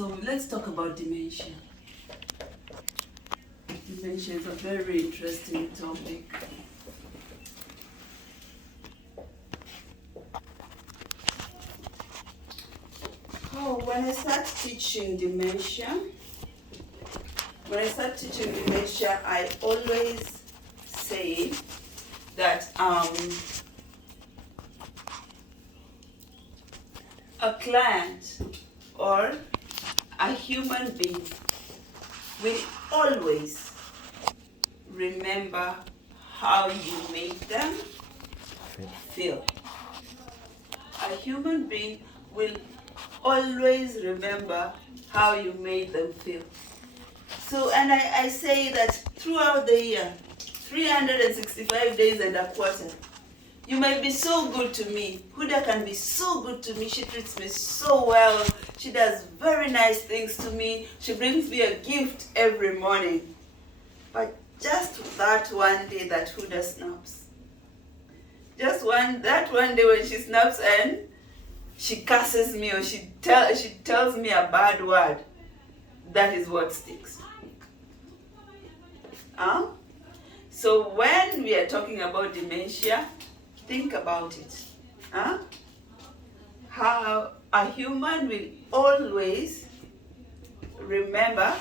So let's talk about dementia. Dementia is a very interesting topic. Oh, when I start teaching dementia, I always say that a client or a human being will always remember how you made them feel. A human being will always remember how you made them feel. So, and I say that throughout the year, 365 days and a quarter, you might be so good to me. Huda can be so good to me. She treats me so well. She does very nice things to me. She brings me a gift every morning. But just that one day that Huda snaps. That one day when she snaps and she curses me or she tells me a bad word, that is what sticks. So when we are talking about dementia, think about it. How a human will always remember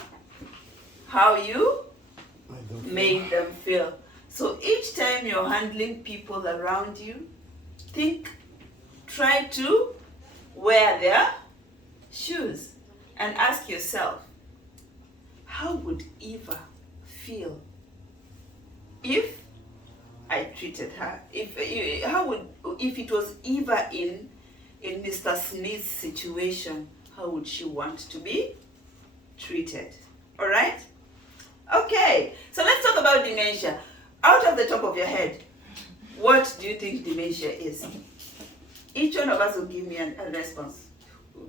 how you made them feel. So each time you're handling people around you, try to wear their shoes and ask yourself, how would Eva feel if I treated her? If it was Eva in Mr. Smith's situation, how would she want to be treated? All right? Okay, so let's talk about dementia. Out of the top of your head, what do you think dementia is? Each one of us will give me a response.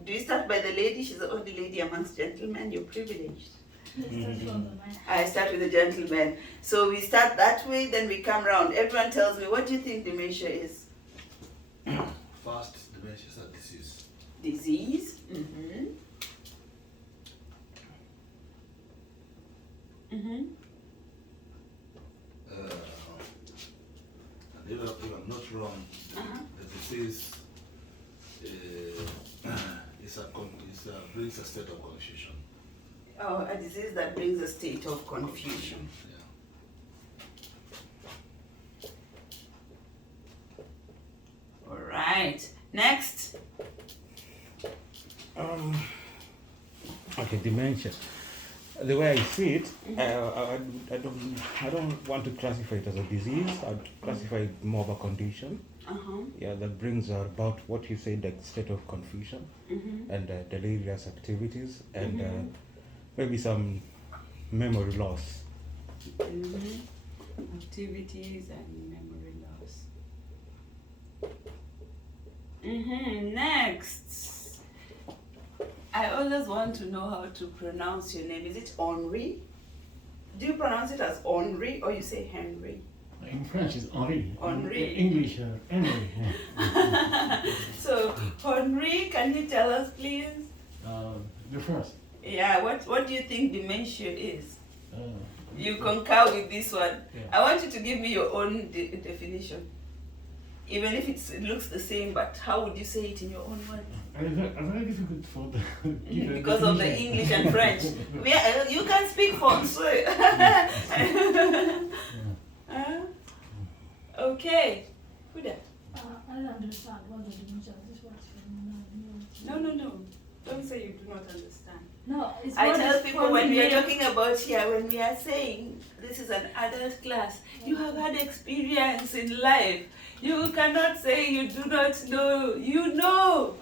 Do you start by the lady? She's the only lady amongst gentlemen. You're privileged. I start with the gentleman. So we start that way, then we come round. Everyone tells me, what do you think dementia is? First, dementia is a disease. Disease? Mm-hmm. Mm-hmm. And if I'm not wrong, the disease brings a state of confusion. Oh, a disease that brings a state of confusion. Yeah. All right. Next. Okay, dementia. The way I see it, I don't want to classify it as a disease. I'd classify it more of a condition. Yeah, that brings about what you said, like state of confusion and delirious activities and maybe some memory loss. Activities and memory loss. Next. I always want to know how to pronounce your name. Is it Henri? Do you pronounce it as Henri or you say Henry? In French, it's Henri. Henri. In English, Henry. So, Henri, can you tell us, please? The first. Yeah, what do you think dementia is? You Okay. concur with this one. Yeah. I want you to give me your own definition. Even if it looks the same, but how would you say it in your own words? It's very difficult for the Because of the English and French. You can speak French. Okay. Huda. I don't understand what the dementia is. No. Don't say you do not understand. No, it's I what tell is people when we are familiar. talking about here, when we are saying this is an adult class, you have had experience in life. You cannot say you do not know. You know.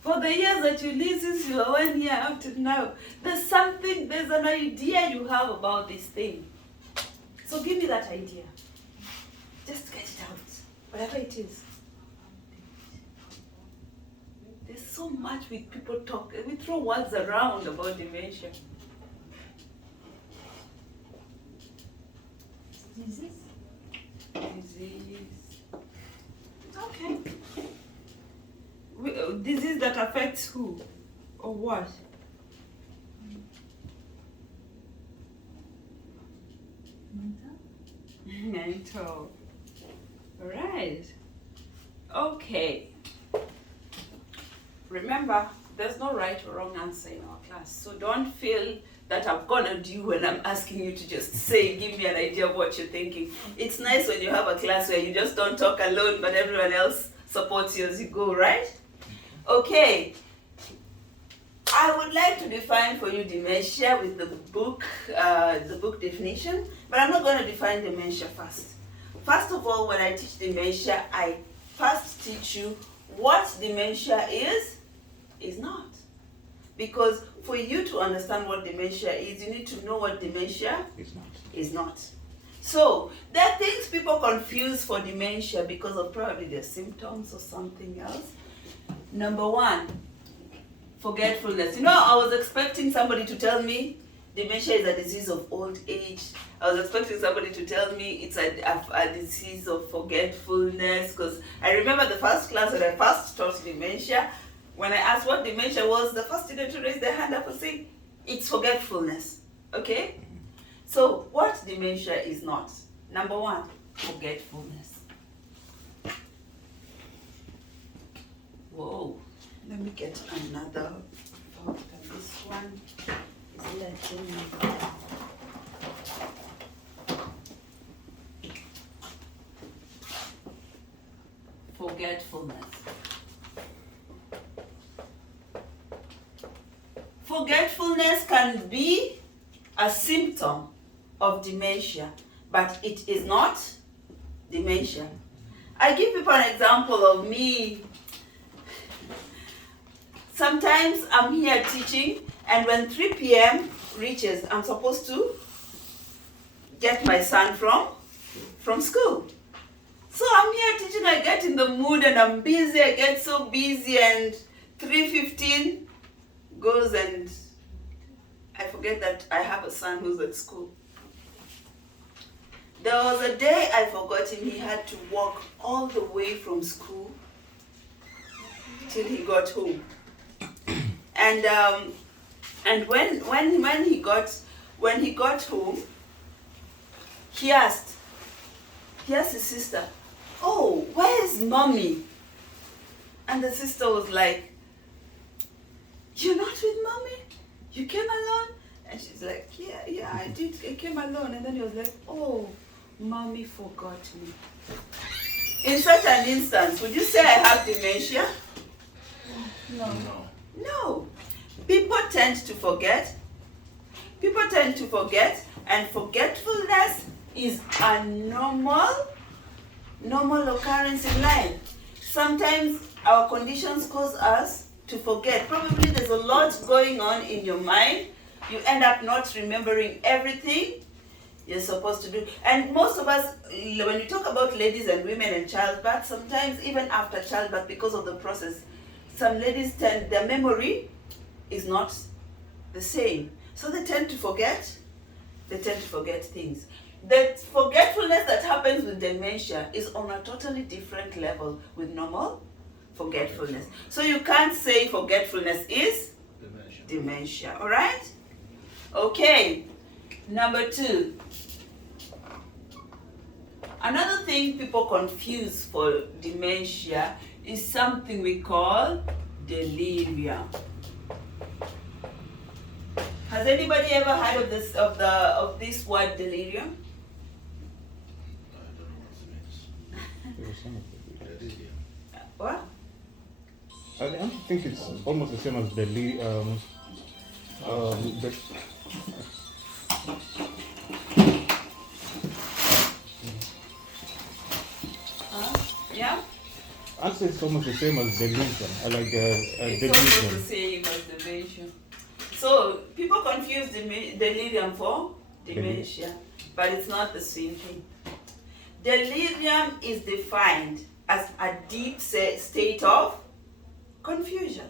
For the years that you live since you were 1 year up to now, there's an idea you have about this thing. So give me that idea. Just get it out, whatever it is. There's so much we people talk, we throw words around about dementia. Disease? Disease. Okay. Disease that affects who? Or what? Mental? Mental. Right. Okay. Remember, there's no right or wrong answer in our class. So don't feel that I'm cornered you when I'm asking you to just say, give me an idea of what you're thinking. It's nice when you have a class where you just don't talk alone, but everyone else supports you as you go, right? Okay. I would like to define for you dementia with the book definition, but I'm not going to define dementia first. First of all, when I teach dementia, I first teach you what dementia is not. Because for you to understand what dementia is, you need to know what dementia is not. So, there are things people confuse for dementia because of probably their symptoms or something else. Number one, forgetfulness. You know, I was expecting somebody to tell me dementia is a disease of old age. I was expecting somebody to tell me it's a disease of forgetfulness, because I remember the first class when I first taught dementia, when I asked what dementia was, the first student to raise their hand up and say, it's forgetfulness. Okay? So, what dementia is not? Number one, forgetfulness. Whoa. Let me get another thought. This one is letting me. Forgetfulness. Forgetfulness can be a symptom of dementia, but it is not dementia. I give people an example of me. Sometimes I'm here teaching, and when 3 p.m. reaches, I'm supposed to get my son from school. So I'm here teaching, I get in the mood and I'm busy, I get so busy, and 3:15 goes and I forget that I have a son who's at school. There was a day I forgot him. He had to walk all the way from school till he got home. And when he got home, he asked his sister, "Oh, where's mommy?" And the sister was like, "You're not with mommy? You came alone?" And she's like, yeah, I did. I came alone. And then he was like, "Oh, mommy forgot me." In such an instance, would you say I have dementia? No. No. People tend to forget. And forgetfulness is a normal occurrence in life. Sometimes our conditions cause us to forget. Probably there's a lot going on in your mind. You end up not remembering everything you're supposed to do. And most of us, when you talk about ladies and women and childbirth, sometimes even after childbirth, because of the process, some ladies their memory is not the same. So they tend to forget things. The forgetfulness that happens with dementia is on a totally different level with normal forgetfulness. So you can't say forgetfulness is dementia, all right? Okay, number 2. Another thing people confuse for dementia is something we call delirium. Has anybody ever heard of this word delirium? I don't know what it means. What? I think it's almost the same as Yeah? I'd say it's almost the same as delusion. It's almost the same as dementia. So people confuse delirium for dementia, but it's not the same thing. Delirium is defined as a deep state of confusion.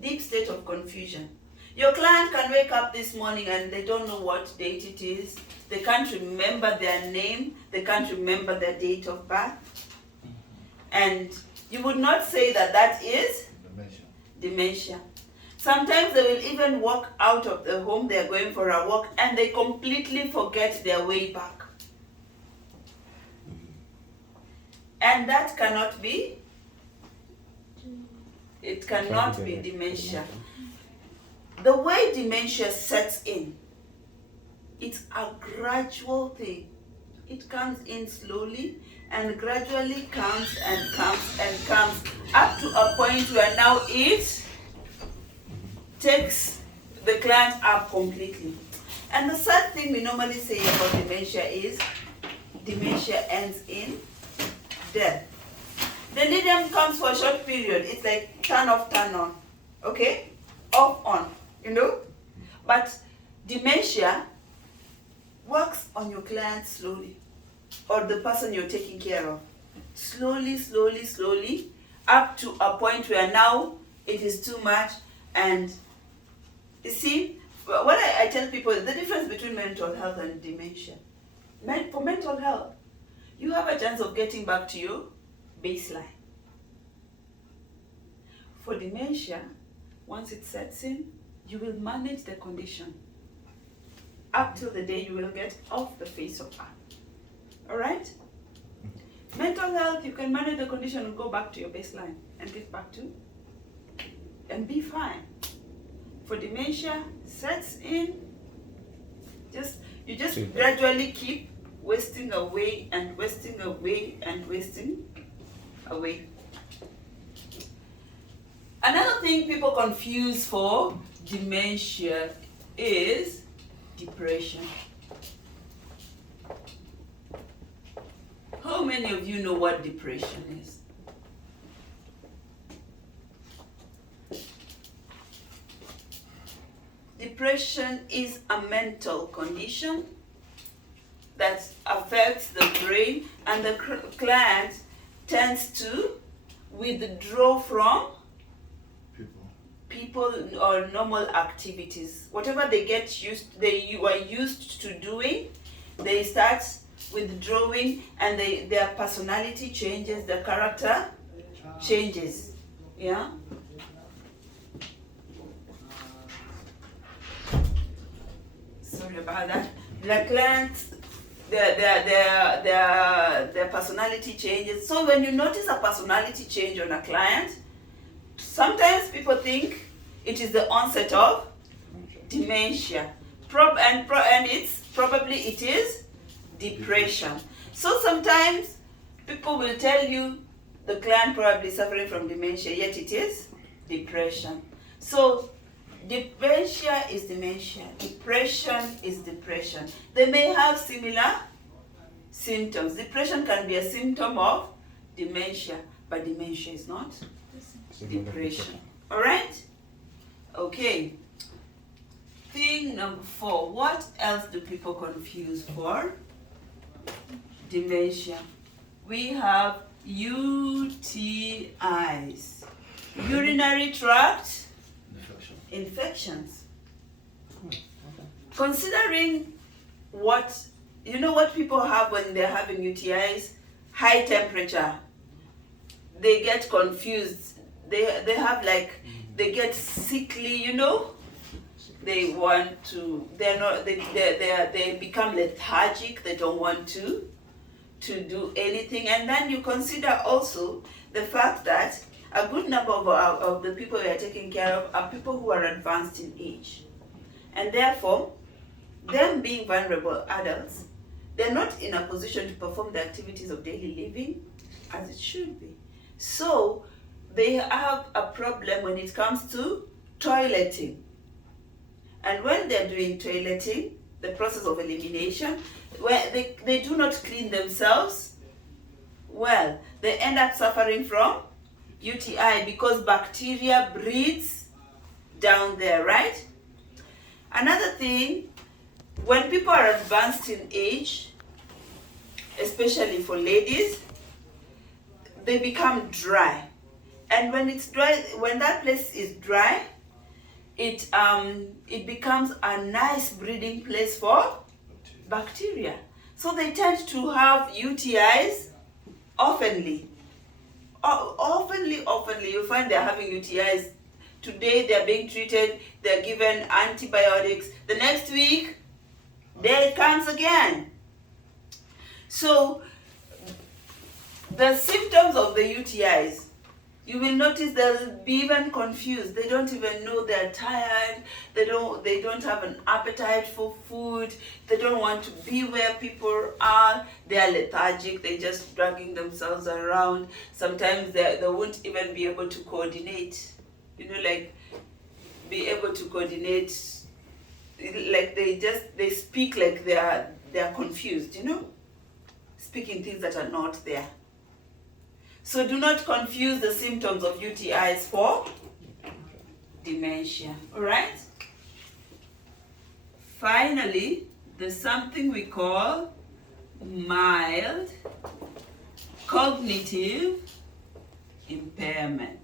Deep state of confusion. Your client can wake up this morning and they don't know what date it is. They can't remember their name. They can't remember their date of birth. And you would not say that is dementia. Sometimes they will even walk out of the home, they're going for a walk, and they completely forget their way back. And that cannot be, it cannot be dementia. The way dementia sets in, it's a gradual thing. It comes in slowly and gradually comes and comes and comes up to a point where now it takes the client up completely. And the sad thing we normally say about dementia is dementia ends in death. Delirium comes for a short period. It's like turn off, turn on. Okay? Off, on. You know? But dementia works on your client slowly, or the person you're taking care of. Slowly, slowly, slowly, up to a point where now it is too much. And you see, what I tell people is the difference between mental health and dementia. For mental health, you have a chance of getting back to your baseline. For dementia, once it sets in, you will manage the condition up till the day you will get off the face of earth. All right? Mental health, you can manage the condition and go back to your baseline and get back to and be fine. For dementia, sets in, you just gradually keep wasting away and wasting away and wasting away. Another thing people confuse for dementia is depression. How many of you know what depression is? Depression is a mental condition that affects the brain, and the client tends to withdraw from people or normal activities. Whatever they are used to doing, they start withdrawing, and their personality changes, their character changes. Yeah. Sorry about that. The clients, their personality changes. So when you notice a personality change on a client, sometimes people think it is the onset of dementia, and it's probably it is depression. So sometimes people will tell you the client probably suffering from dementia, yet it is depression. So dementia is dementia, depression is depression. They may have similar symptoms. Depression can be a symptom of dementia, but dementia is not depression. All right? Okay. Thing number 4. What else do people confuse for dementia? We have UTIs, urinary tract infections. Considering what people have when they're having UTIs, high temperature, they get confused. They have they get sickly, they become lethargic, they don't want to do anything. And then you consider also the fact that a good number of the people we are taking care of are people who are advanced in age. And therefore, them being vulnerable adults, they're not in a position to perform the activities of daily living as it should be. So they have a problem when it comes to toileting. And when they're doing toileting, the process of elimination, where they do not clean themselves well, they end up suffering from UTI because bacteria breeds down there, right? Another thing, when people are advanced in age, especially for ladies, they become dry. And when it's dry, when that place is dry, it becomes a nice breeding place for bacteria. So they tend to have UTIs oftenly. Oftenly, you find they're having UTIs Today they're being treated, they're given antibiotics. The next week, there it comes again. So the symptoms of the UTIs, you will notice they'll be even confused. They don't even know they're tired. They don't have an appetite for food. They don't want to be where people are. They are lethargic. They're just dragging themselves around. Sometimes they won't even be able to coordinate. Like be able to coordinate. Like they speak like they're confused. Speaking things that are not there. So do not confuse the symptoms of UTIs for dementia, all right? Finally, there's something we call mild cognitive impairment.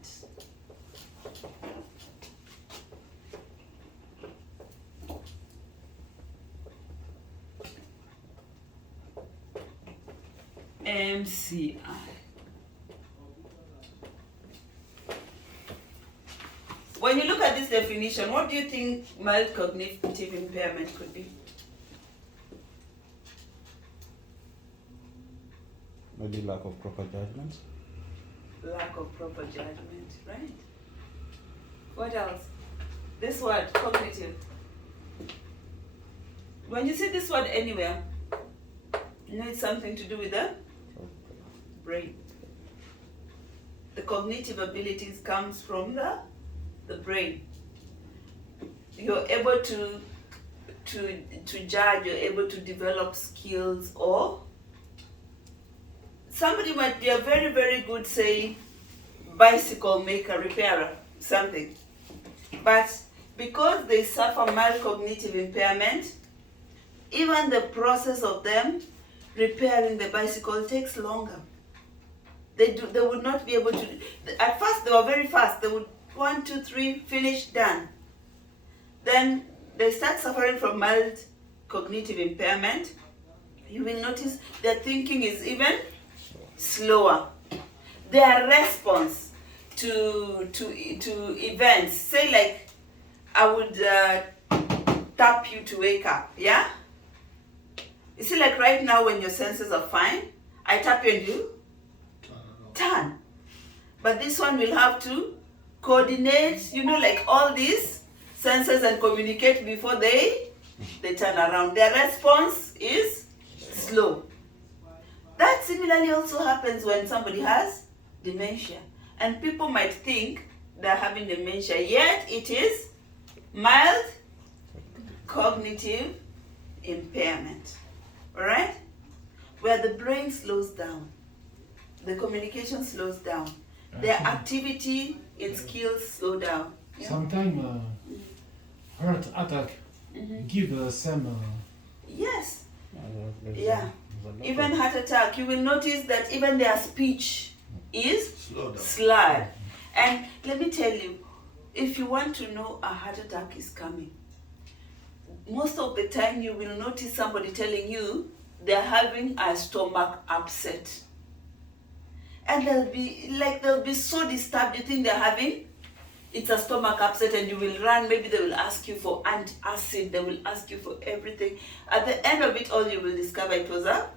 MCI. When you look at this definition, what do you think mild cognitive impairment could be? Maybe lack of proper judgment. Lack of proper judgment, right? What else? This word, cognitive. When you see this word anywhere, it's something to do with the brain. The cognitive abilities comes from the brain. You're able to judge, you're able to develop skills, or somebody might be a very, very good, say, bicycle maker, repairer, something. But because they suffer mild cognitive impairment, even the process of them repairing the bicycle takes longer. They would not be able to, at first they were very fast. They would 1, 2, 3, finish, done. Then they start suffering from mild cognitive impairment. You will notice their thinking is even slower. Their response to events, say like, I would tap you to wake up, yeah? You see, like right now when your senses are fine, I tap you and you turn. But this one will have to coordinate, like all these senses and communicate before they turn around. Their response is slow. That similarly also happens when somebody has dementia. And people might think they're having dementia, yet it is mild cognitive impairment. Alright? Where the brain slows down, the communication slows down, their activity in skills slow down. Yeah? Sometimes heart attack give some. Yes. There's Yeah. a lot Even of- heart attack, you will notice that even their speech is Slow down. slurred. And let me tell you, if you want to know a heart attack is coming, most of the time you will notice somebody telling you they're having a stomach upset. And they'll be so disturbed, you think they're having it's a stomach upset, and you will run. Maybe they will ask you for antacid, they will ask you for everything. At the end of it all, you will discover it was a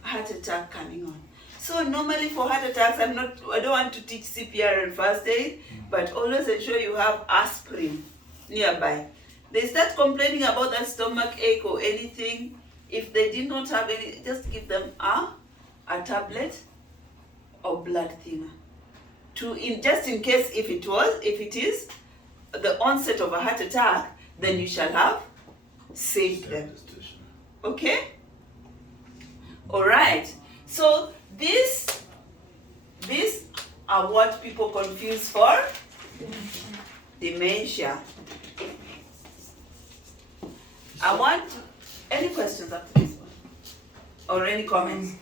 heart attack coming on. So normally for heart attacks, I don't want to teach CPR and first aid, but always ensure you have aspirin nearby. They start complaining about that stomach ache or anything. If they did not have any, just give them a tablet or blood thinner. Just in case if it is the onset of a heart attack, then you shall have saved them. Okay? Alright. So these are what people confuse for dementia. I want any questions after this one? Or any comments?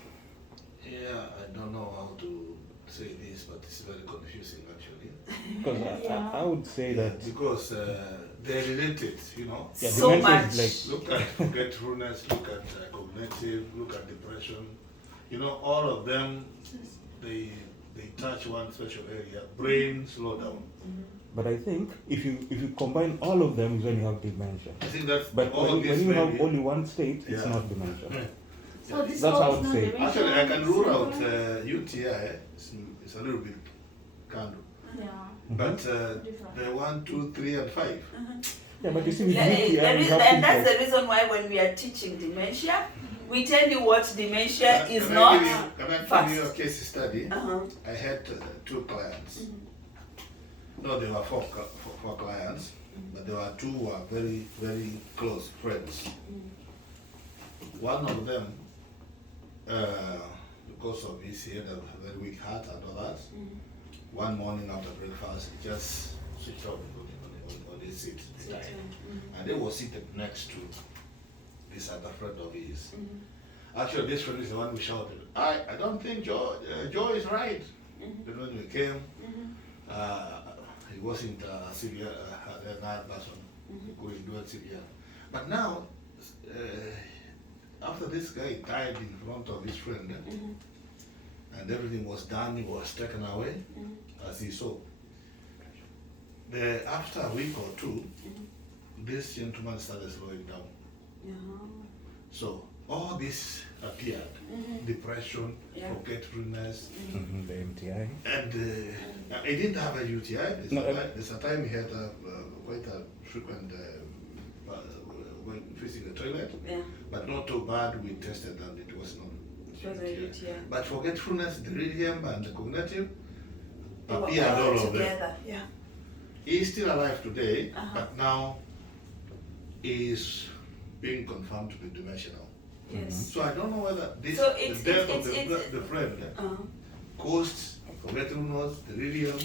Yeah, I don't know how to say this, but it's very confusing actually. Because I would say that Because they're related, yeah, So dementia much. is Look at forgetfulness, look at cognitive, look at depression. All of them, they they touch one special area, brain slow down. But I think if you combine all of them, then you have dementia. I think that's But all when this you have maybe- only one state, it's Yeah. not dementia. So this That's all how is I'd not say. dementia, Actually, I can it's rule out simple. UTI. It's a little bit kind of, Yeah. but Different. the 1, 2, 3, and 5. Yeah, but you see, with Yeah, UTI, there you is, have and things that's like- the reason why when we are teaching dementia, we tell you what dementia is Can I not. give you- Can I give you a fast. case study? Uh-huh. I had 2 clients. No, there were 4 clients, but there were 2 who were very, very close friends. One of them, because of his he had a very weak heart and all that, one morning after breakfast, he just switched off on his seat. He died. And they were seated next to this other friend of his. Actually, this friend is the one who shouted, I don't think Joe is right. Then when we came, he wasn't a severe, another person going to do it severe. But now, after this guy died in front of his friend, and everything was done, he was taken away, as he saw. After a week or 2, this gentleman started slowing down. So all this appeared, depression, Yeah. forgetfulness, the MTI. and he didn't have a UTI. No, There's a time he had quite a frequent when facing the toilet, Yeah. but not too bad. We tested and it was not. It was a UTI. But forgetfulness, delirium, and the cognitive They were appeared all of them. together. Yeah. He's still alive today, Uh-huh. but now is being confirmed to be dementia now. Yes. So I don't know whether this So it's- the death it's- of it's- the friend Uh-huh. caused forgetfulness, delirium,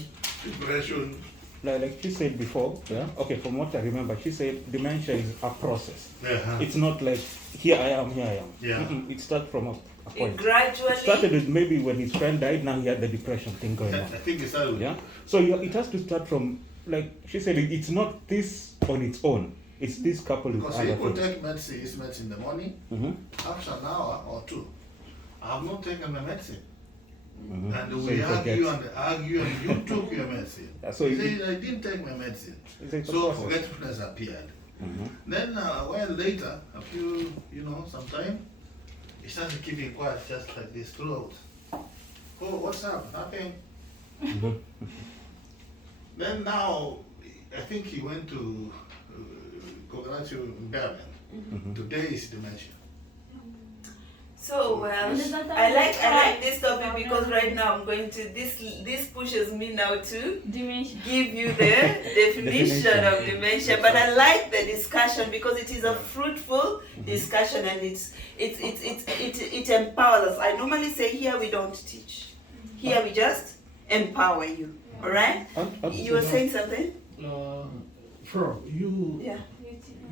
depression. Like she said before, yeah. Okay, from what I remember, she said dementia is a process. Uh-huh. It's not like here I am, here I am. Yeah. It starts from a It point. gradually. It started with maybe when his friend died. Now he had the depression thing going I on. think it's that. Yeah. So it has to start from, like she said, it's not this on its own. It's this couple with Because other he could things. take medicine, his medicine in the morning, after an hour or 2. I have not taken my medicine. And So we he argue forgets. and you took your medicine. Yeah, so he it- said, I didn't take my medicine. It's a So process. forgetfulness appeared. Then a while later, a few, some time, he started keeping quiet just like this throughout. Oh, what's up? Nothing. Then now, I think he went to cognitive impairment. Today is dementia. So well, And is that I like right? this topic because right now I'm going to this pushes me now to Dementia. give you the definition of dementia. But I like the discussion because it is a fruitful discussion and it empowers us. I normally say here we don't teach. Here we just empower you. All right? You were saying something? Sure, you. Yeah.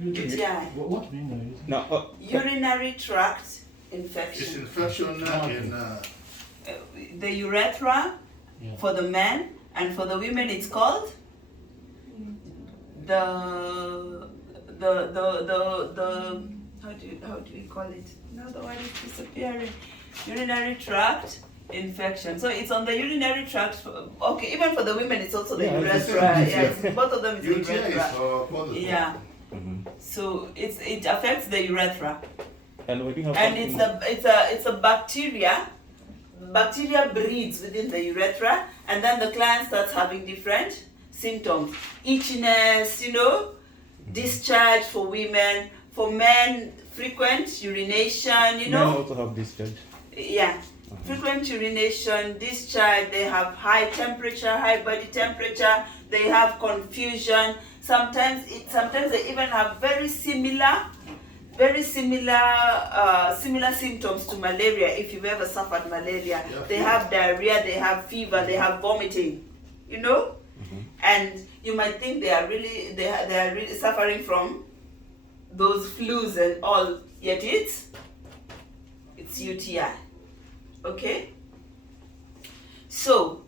you UTI. what mean are you? Now, Urinary tract It's infection. infection in The urethra Yeah. for the men and for the women it's called the how do we call it? Now the word is disappearing. Urinary tract infection. So it's on the urinary tract. Okay, even for the women it's also the Yeah, it's the urethra. same. Yes, both of them is the UTI is urethra. for both. Yeah. So it affects the urethra. and when you have And something- it's a bacteria. Bacteria breeds within the urethra, and then the client starts having different symptoms: itchiness, discharge for women. For men, frequent urination. men also have discharge. Yeah, frequent urination, discharge. They have high temperature, high body temperature. They have confusion. Sometimes they even have very similar symptoms to malaria. If you've ever suffered malaria, Yeah. they have diarrhea, they have fever, they have vomiting, and you might think they are really suffering from those flus and all, yet it's UTI. Okay. So,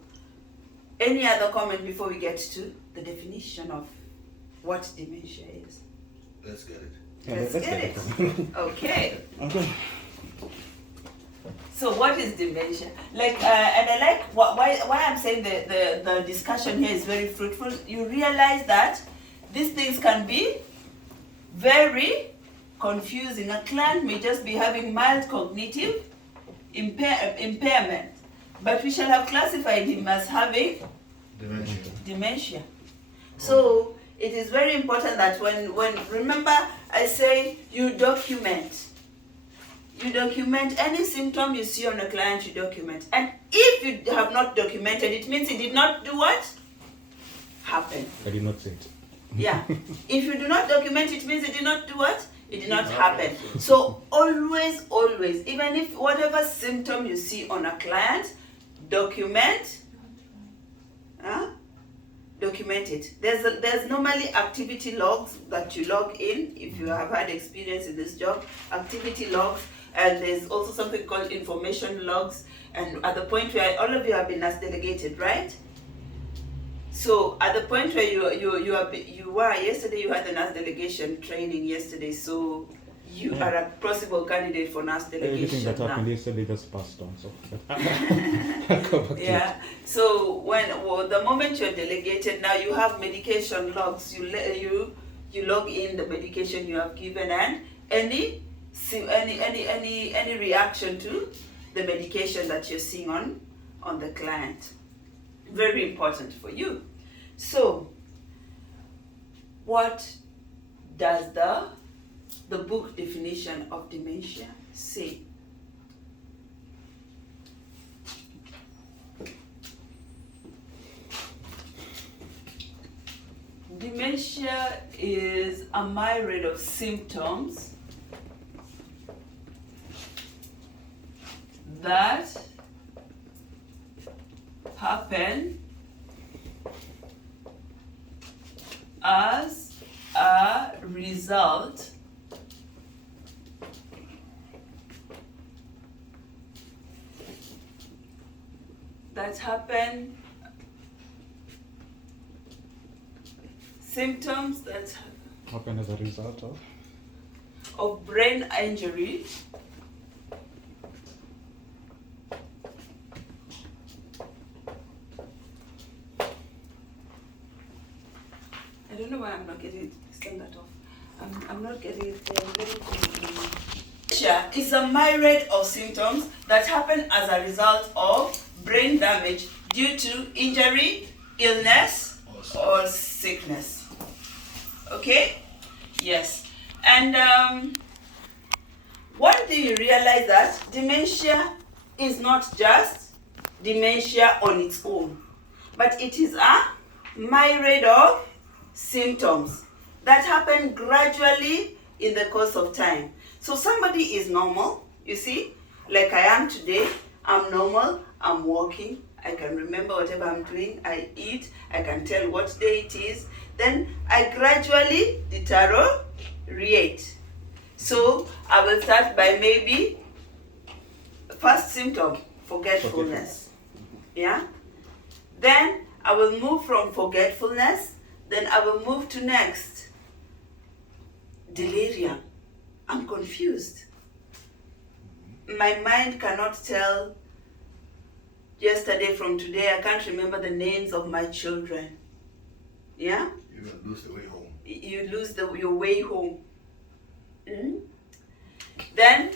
any other comment before we get to the definition of what dementia is? Let's get it. Yeah, Let's get it. Okay. Okay. So what is dementia? Like, and I like why I'm saying the discussion here is very fruitful. You realize that these things can be very confusing. A client may just be having mild cognitive impairment, but we shall have classified him as having dementia. So it is very important that when remember I say you document any symptom you see on a client, you document. And if you have not documented, it means it did not do what? Happen. I did not say it. Yeah. If you do not document, it means it did not do what? It did not happen. So always, even if whatever symptom you see on a client, document. Document it. There's normally activity logs that you log in if you have had experience in this job. Activity logs, and there's also something called information logs. And at the point where all of you have been as delegated, right? So at the point where you were yesterday, you had the nurse delegation training yesterday. So you are a possible candidate for nurse delegation. Everything that happened now. yesterday just passed on. So I'll go back to it. Yeah. So the moment you're delegated, now you have medication logs. You log in the medication you have given and any reaction to the medication that you're seeing on the client. Very important for you. So what does the book definition of dementia say? Dementia is a myriad of symptoms that happen as a result symptoms that happen as a result of brain injury I don't know why I'm not getting it. Stand that off. I'm not getting it. Dementia is a myriad of symptoms that happen as a result of brain damage due to injury, illness, or sickness. Okay? Yes. And one thing you realize that dementia is not just dementia on its own, but it is a myriad of symptoms that happen gradually in the course of time. So somebody is normal, you see, like I am today, I'm normal, I'm walking, I can remember whatever I'm doing, I eat, I can tell what day it is, then I gradually deteriorate. So I will start by maybe first symptom, forgetfulness. Yeah? Then I will move from forgetfulness. Then I will move to next. Delirium. I'm confused. My mind cannot tell yesterday from today. I can't remember the names of my children. Yeah? You will lose the way home. You lose your way home. Then,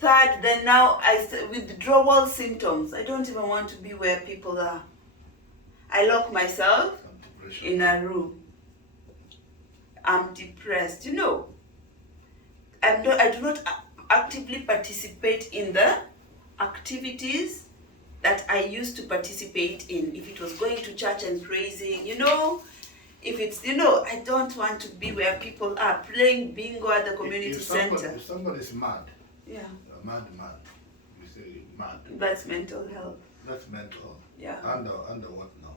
third, then now withdrawal symptoms. I don't even want to be where people are. I lock myself in a room. I'm depressed. You know, I do not actively participate in the activities that I used to participate in. If it was going to church and praising, you know, if it's, you know, I don't want to be where people are playing bingo at the community center. If somebody's mad, Yeah, mad, you say mad. that's mental health. That's mental. Yeah. Under what now?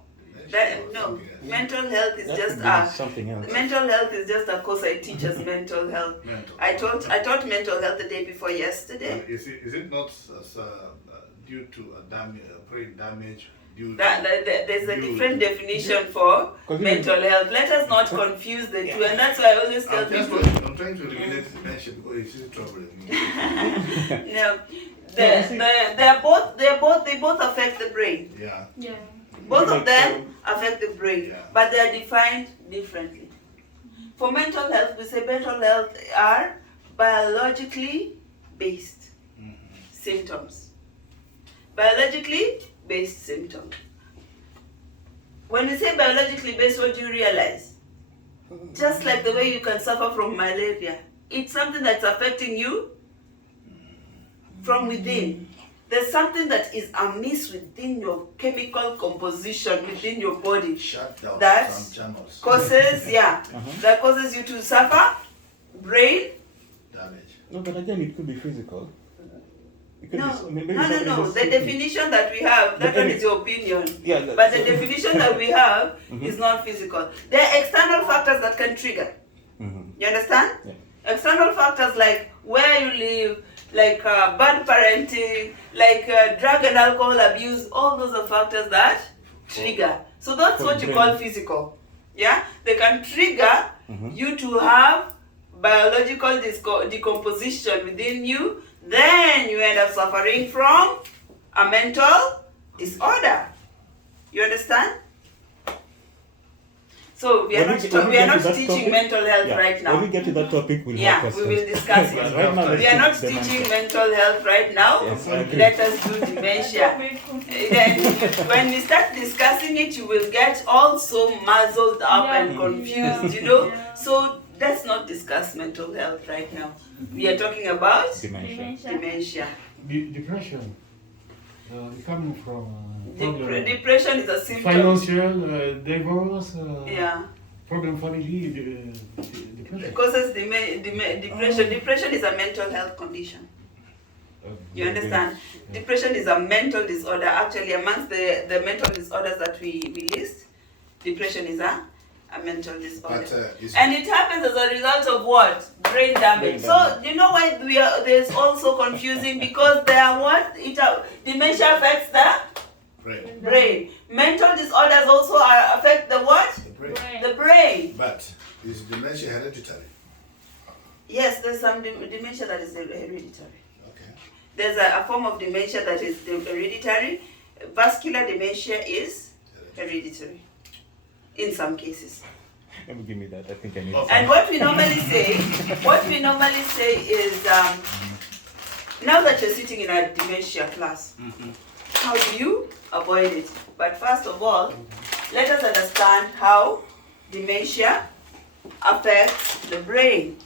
No, mental health is That just could be something else. mental health is just a course I teach as mental health. I taught mental health the day before yesterday. Is it not due to brain damage There's a different definition for mental health. Let us not confuse the two, and that's why I always tell people. I'm trying to eliminate dementia because it's still troubling me. No, they both affect the brain. Yeah. Yeah. Both of them affect the brain, Yeah. but they are defined differently. For mental health, we say mental health are biologically based symptoms. Biologically based symptoms. When you say biologically based, what do you realize? Just like the way you can suffer from malaria, it's something that's affecting you from within. There's something that is amiss within your chemical composition within your body Shut down that some channels. causes, that causes you to suffer brain. Damage. No, but again, it could be physical. It could No, be, maybe no. something The definition that we have, that one is your opinion. Yeah, But the definition that we have is not physical. There are external factors that can trigger. You understand? Yeah. External factors like where you live, like bad parenting, like drug and alcohol abuse, all those are factors that trigger. So that's what you call physical. Yeah? They can trigger you to have biological decomposition within you. Then you end up suffering from a mental disorder. You understand? So we are not teaching mental health right now. When we get to that topic, we'll have We questions. will discuss it. Right now, let's We are not teach dementia. teaching mental health right now. Yes, I agree. Let us do dementia. Then when we start discussing it, you will get all so muzzled up and confused, you know. So let's not discuss mental health right now. We are talking about Dementia. dementia. Depression. Coming from problem, Depression is a symptom. financial, divorce, Yeah. problem family, depression. It causes depression. Depression is a mental health condition. You understand? Depression is a mental disorder. Actually, amongst the mental disorders that we list, depression is a mental disorder. But And it happens as a result of what? Brain damage. So, you know why there's also confusing? Because there are what? Dementia affects the brain. Mental disorders also affect the what? the brain. The brain. But is dementia hereditary? Yes, there's some dementia that is hereditary. Okay. There's a form of dementia that is hereditary. Vascular dementia is hereditary in some cases. Let me give me that. I think I need Okay. some. And what we normally say is, now that you're sitting in a dementia class, how do you avoid it? But first of all, let us understand how dementia affects the brain.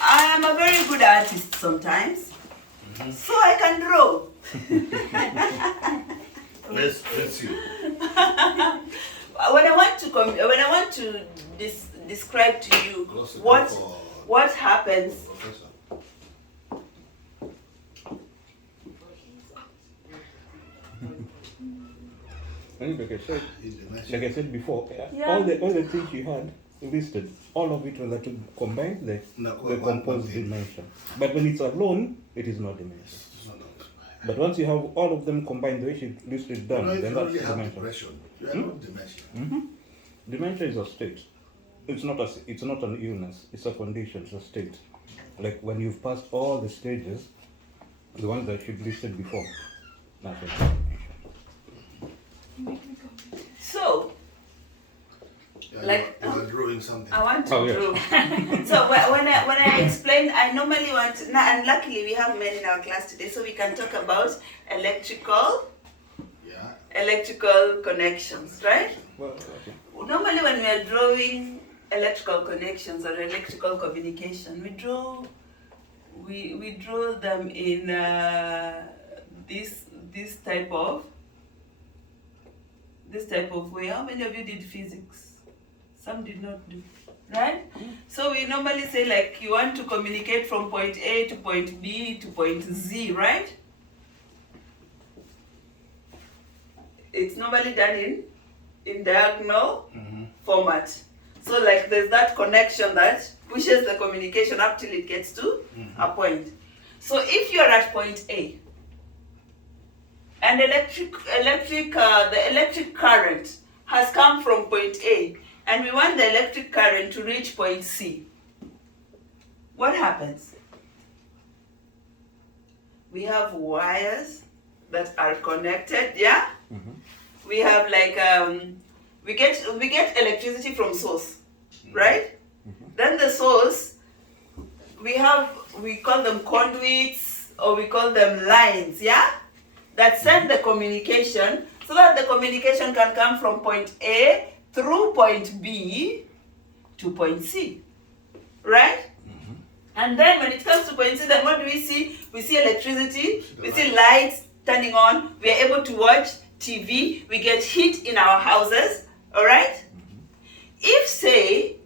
I am a very good artist sometimes, so I can draw. Let's see. When I want to describe to you Close the what door for what happens. Professor. Like Dementia. I said before, Yeah. all the things you had listed, all of it was that combined they compose dementia. But when it's alone, it is not dementia. It's not But once you have all of them combined, the way she listed down, if then you that's only have dementia. depression, you are not dementia. Dementia is a state. It's not an illness. It's a condition. It's a state. Like when you've passed all the stages, the ones that you've listed before, that's what dementia. So Yeah, Like, you are drawing something. I want to Oh, yeah. draw. So when I explain, I normally want to, and luckily we have men in our class today, so we can talk about electrical connections, right? Well, okay. Normally when we are drawing electrical connections or electrical communication, we draw them in this type of way. How many of you did physics? Some did not do, right? So we normally say like you want to communicate from point A to point B to point Z, right? It's normally done in diagonal format. So like there's that connection that pushes the communication up till it gets to a point. So if you're at point A, and the electric current has come from point A, and we want the electric current to reach point C, what happens? We have wires that are connected, yeah? We have like we get electricity from source, right? Then the source, we call them conduits, or we call them lines, yeah? That send the communication, so that the communication can come from point A through point B to point C, right? And then when it comes to point C, then what do we see? We see electricity, we see lights turning on, we are able to watch TV, we get heat in our houses, all right? If, say,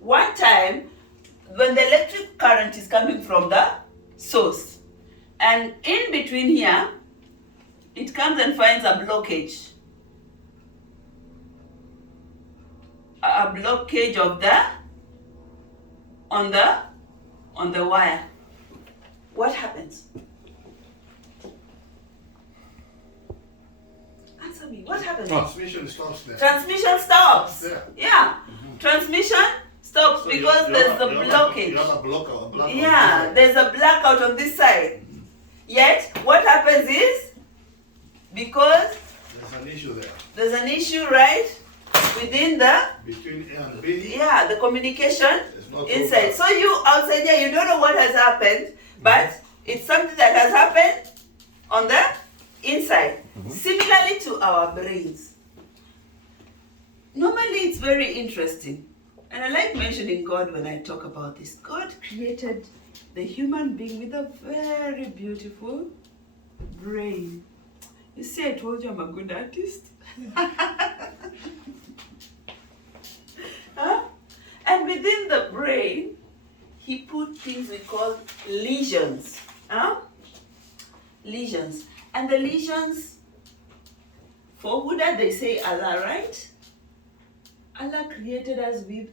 one time, when the electric current is coming from the source, and in between here, it comes and finds a blockage. A blockage of on the wire. What happens? Answer me. What happens? Transmission stops there. Transmission stops. There. Yeah. Transmission stops So because you there's have the you have blockage. You have a blackout. Yeah, there's a blackout on this side. Yet, what happens is, because There's an issue there. there's an issue, right, within the, Between A and B, yeah, the communication it's not inside. over. So you outside here, you don't know what has happened, but it's something that has happened on the inside. Similarly to our brains. Normally, it's very interesting. And I like mentioning God when I talk about this. God created the human being with a very beautiful brain. You see, I told you I'm a good artist. Huh? And within the brain, he put things we call lesions. Huh? Lesions. And the lesions, for Buddha, they say Allah, right? Allah created us with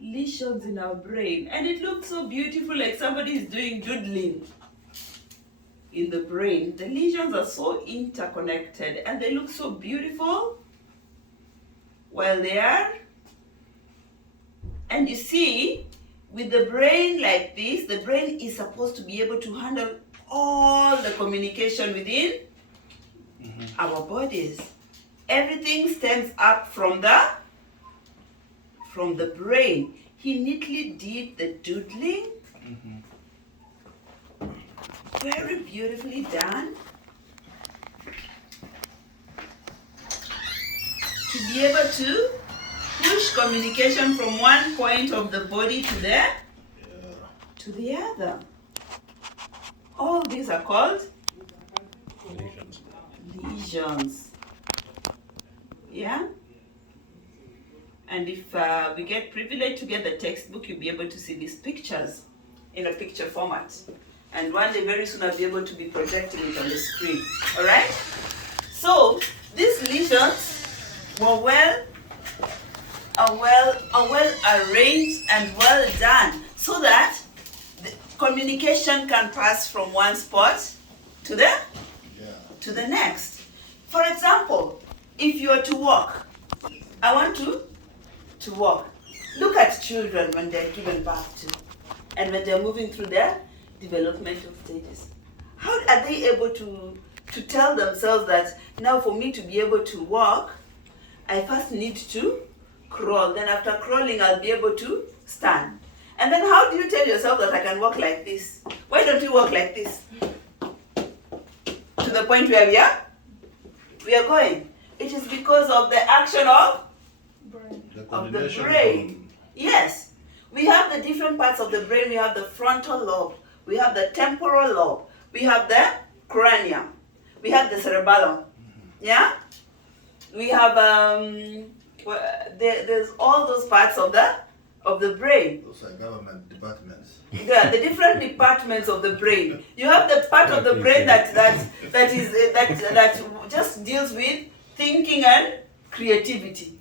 lesions in our brain, and it looks so beautiful, like somebody is doing doodling in the brain. The lesions are so interconnected and they look so beautiful while they are. And you see, with the brain like this, the brain is supposed to be able to handle all the communication within our bodies. Everything stems up from the brain. He neatly did the doodling. Very beautifully done. To be able to push communication from one point of the body to the other. All these are called lesions. Yeah? And if we get privileged to get the textbook, you'll be able to see these pictures in a picture format. And one day, very soon, I'll be able to be projecting it on the screen. All right? So, these lesions were well arranged and well done, so that the communication can pass from one spot to the next. For example, if you are to walk, I want to walk. Look at children when they're given birth to, and when they're moving through their developmental stages. How are they able to tell themselves that now for me to be able to walk, I first need to crawl. Then after crawling, I'll be able to stand. And then how do you tell yourself that I can walk like this? Why don't you walk like this? To the point where we are going. It is because of the action of the brain. Yes. We have the different parts of the brain. We have the frontal lobe. We have the temporal lobe. We have the cranium. We have the cerebellum. Yeah? We have, there's all those parts of the brain. Those are government departments. Yeah, the different departments of the brain. You have the part of the brain that just deals with thinking and creativity.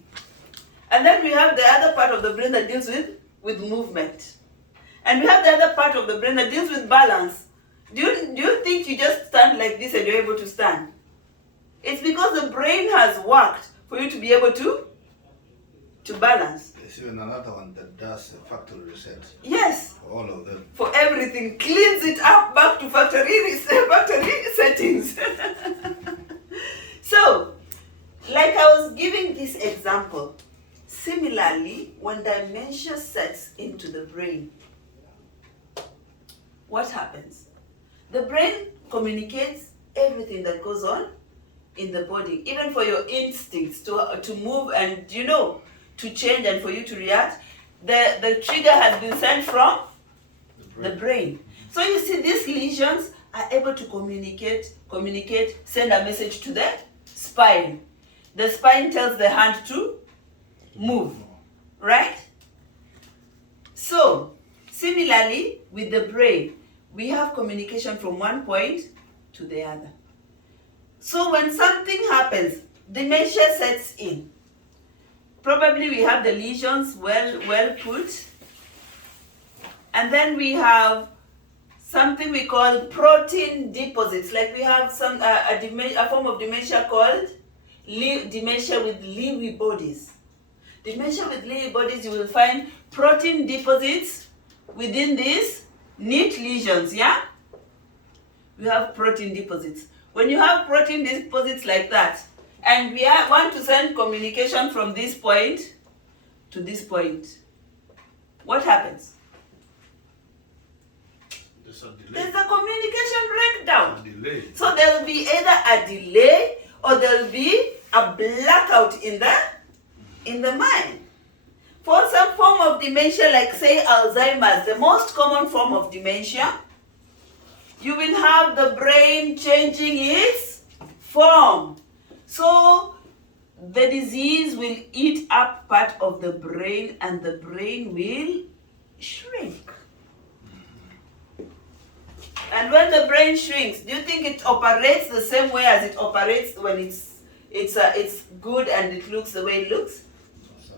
And then we have the other part of the brain that deals with movement. And we have the other part of the brain that deals with balance. Do you think you just stand like this and you're able to stand? It's because the brain has worked for you to be able to balance. There's even another one that does a factory reset Yes. for all of them. For everything, cleans it up back to factory settings. So, like I was giving this example, similarly, when dementia sets into the brain, what happens? The brain communicates everything that goes on in the body, even for your instincts to move and to change and for you to react. The trigger has been sent from the brain. So you see, these lesions are able to communicate, send a message to the spine. The spine tells the hand to move, right? So, similarly, with the brain, we have communication from one point to the other. So when something happens, dementia sets in. Probably we have the lesions well put. And then we have something we call protein deposits. Like we have a form of dementia called dementia with Lewy bodies. Dementia with Lewy bodies, you will find protein deposits within these neat lesions, yeah? We have protein deposits. When you have protein deposits like that, and we want to send communication from this point to this point, what happens? There's a delay. There's a communication breakdown. A delay. So there will be either a delay or there will be a blackout in the mind. For some form of dementia, like say Alzheimer's, the most common form of dementia, you will have the brain changing its form. So the disease will eat up part of the brain and the brain will shrink. And when the brain shrinks, do you think it operates the same way as it operates when it's good and it looks the way it looks?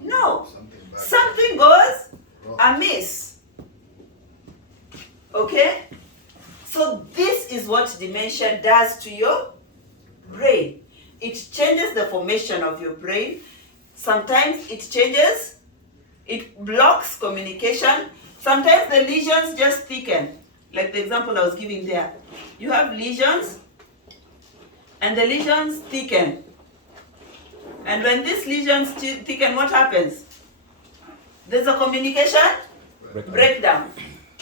No. Something goes amiss. Okay? So this is what dementia does to your brain. It changes the formation of your brain. Sometimes it blocks communication. Sometimes the lesions just thicken. Like the example I was giving there. You have lesions, and the lesions thicken. And when these lesions thicken, what happens? There's a communication breakdown.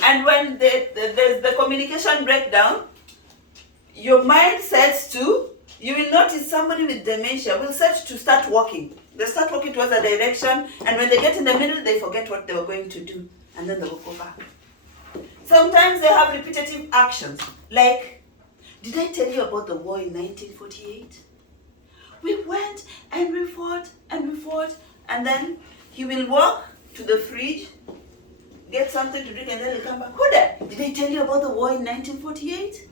And when there's the communication breakdown, your mind sets to, you will notice somebody with dementia will set to start walking. They start walking towards a direction, and when they get in the middle, they forget what they were going to do, and then they will go back. Sometimes they have repetitive actions, like, did I tell you about the war in 1948? We went and we fought, and then he will walk to the fridge, get something to drink, and then he'll come back. Huda, did I tell you about the war in 1948?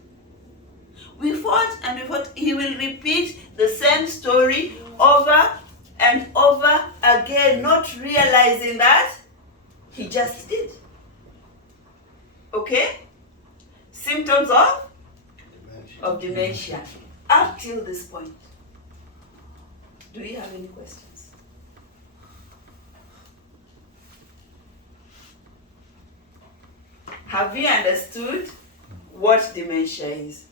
We fought and we fought. He will repeat the same story over and over again, not realizing that he just did. Okay? Symptoms of dementia up till this point. Do you have any questions? Have you understood what dementia is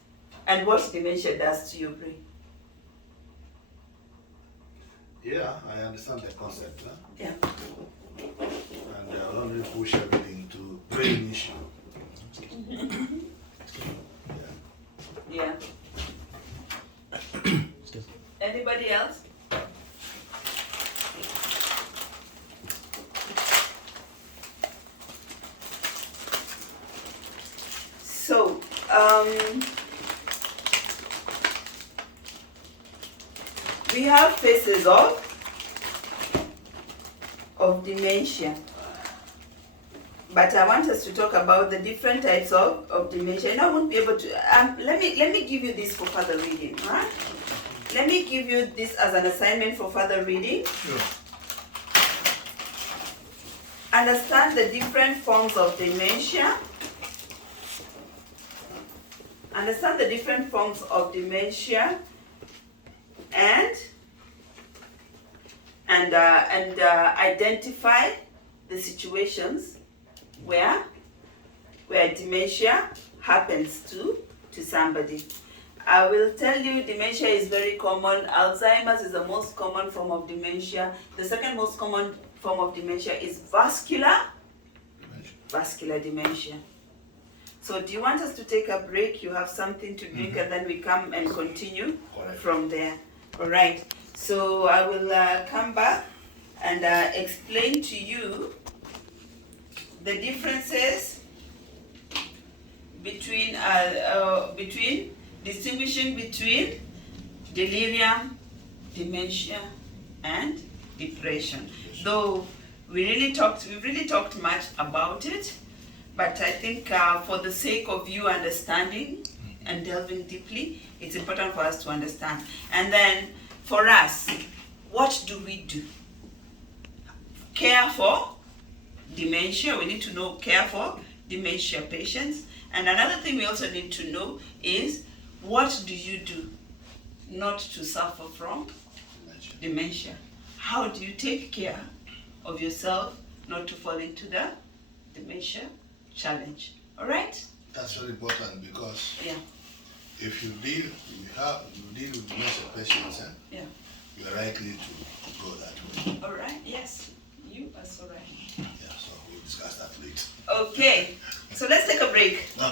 and what dementia does to your brain? Yeah, I understand the concept. Huh? Yeah. And I'll only push everything to brain issue. Yeah. Anybody else? So, we have phases of dementia. But I want us to talk about the different types of dementia. And I won't be able to, let me give you this for further reading, right? Let me give you this as an assignment for further reading. Sure. Understand the different forms of dementia. understand the different forms of dementia and identify the situations where dementia happens to somebody. I will tell you, dementia is very common. Alzheimer's is the most common form of dementia. The second most common form of dementia is vascular dementia. So do you want us to take a break? You have something to drink, and then we come and continue from there. All right. So I will come back and explain to you the differences between distinguishing between delirium, dementia, and depression. Though we've really talked much about it, but I think for the sake of you understanding and delving deeply, it's important for us to understand. And then for us, what do we do? Care for dementia. We need to know care for dementia patients. And another thing we also need to know is, what do you do not to suffer from dementia? How do you take care of yourself not to fall into the dementia challenge? All right? That's very important, because Yeah. if you deal with dementia patients, Yeah. you are likely to go that way. All right. Yes. You are so right. Yeah, so we'll discuss that later. Okay.